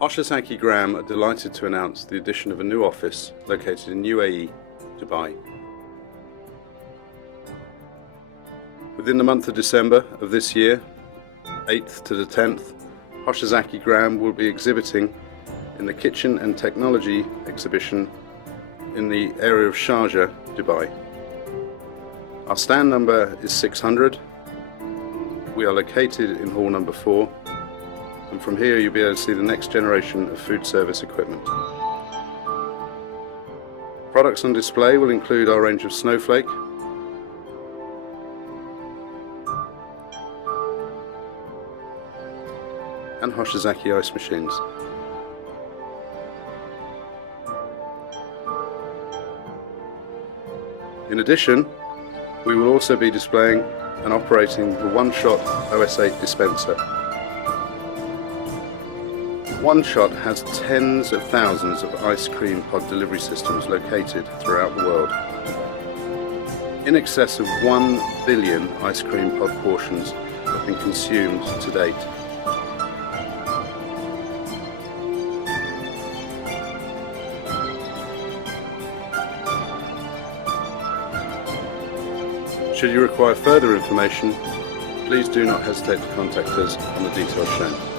Hoshizaki Gram are delighted to announce the addition of a new office located in UAE, Dubai. Within the month of December of this year, 8th to the 10th, Hoshizaki Gram will be exhibiting in the Kitchen and Technology exhibition in the area of Sharjah, Dubai. Our stand number is 600. We are located in hall number 4, and from here you'll be able to see the next generation of food service equipment. Products on display will include our range of Snowflake, and Hoshizaki ice machines. In addition, we will also be displaying and operating the One-Shot OS8 dispenser. One-Shot has tens of thousands of ice cream pod delivery systems located throughout the world. In excess of 1 billion ice cream pod portions have been consumed to date. Should you require further information, please do not hesitate to contact us on the details shown.